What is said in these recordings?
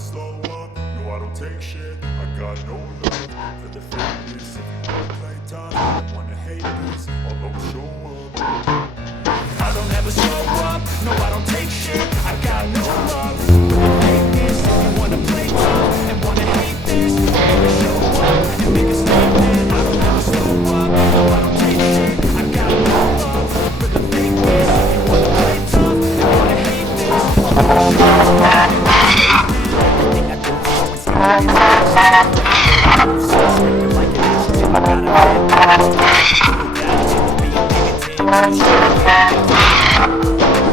slow up, no I don't take shit. I got no love for the fakeness. If you wanna play tough, I wanna hate this, I'll always show up. I don't ever slow up, no I don't take shit. I got no love for the fakeness. If you wanna play tough and wanna hate this, I'll always show up and make a statement. I don't ever slow up, no I don't take shit. I got no love for the fakeness. If you wanna play tough and wanna hate this, I'll always show up. Everything I do is always serious. Like an instrument, I gotta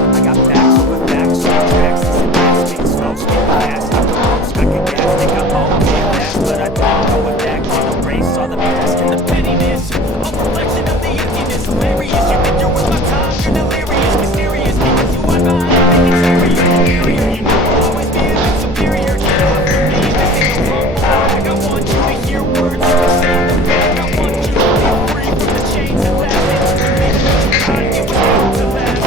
I got facts over facts, tracks, and facts, speak slow, speak fast, I'm the most, I can gas, think I'm okay at that, but I don't know if that can erase all the past and the pettiness, a reflection of the emptiness, hilarious, you think you're worth my time, you're delirious, mysterious, because you are behind the exterior, you know I'll always be a bit superior, get off of me, this ain't no wrong flag, I want you to hear words, so say them back, I want you to be free from the chains and last, it was built to last,